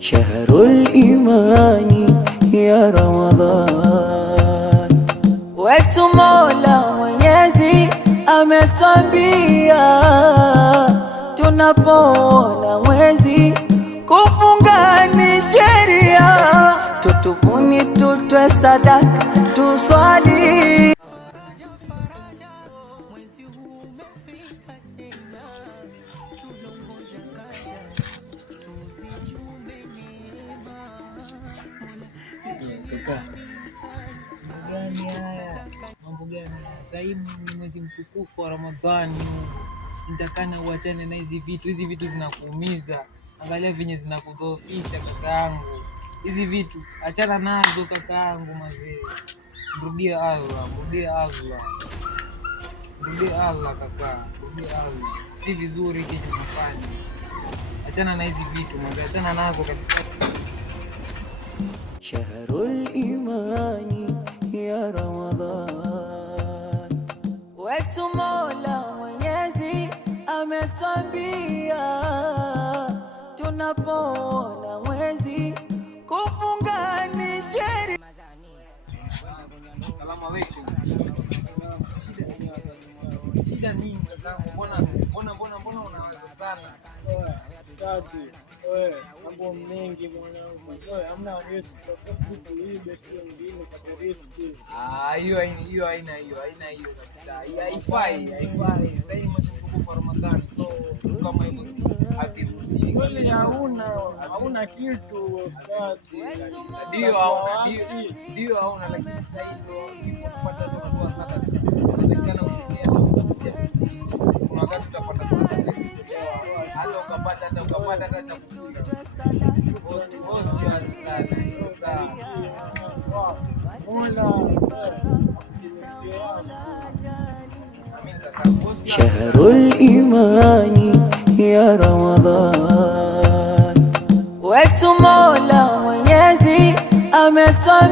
Shahrul imani ya Ramadhan, wetu Mola Mwenyezi ametwambia, tunapoona mwezi kufunga ni sheria, tutubuni, tutoe sadaka, tuswali. Kaka, mambo gani haya? Sasa hivi ni mwezi mtukufu wa Ramadhani, nitakana uachane na hizi vitu zinakuumiza. Angalia venye zinakudhoofisha kakaangu, hizi vitu achana nazo kakaangu mazee. Mrudie Allah kaka, mrudie Allah. Si vizuri kile unafanya, achana na hizi vitu mazee, achana nazo kabisa. Shahrul imani ya Ramadhan, wetu Mola Mwenyezi ametwambia, tunapoona mwezi kufunga ni sheria. Salamu alaykum. Shida nini kakaangu? Mbona unawaza sana? Mambo mengi mwanangu. Hamna risk kwa Facebook hii sio mbinu kwa risk. Hiyo haina kabisa. Haifai. Sasa hivi mwezi mtukufu wa Ramadhani, so kama hivyo si haviruhusiwi. Kweli hauna kitu basi. Ndio hauna, lakini sasa hivi kupata tunatoa sadaka. Inaonekana ukienda kuna wakati utapata sadaka. Hata ukapata hata chakula. Bosi sana. Shahrul imani ya Ramadhan, wetu Mola Mwenyezi ametwambia.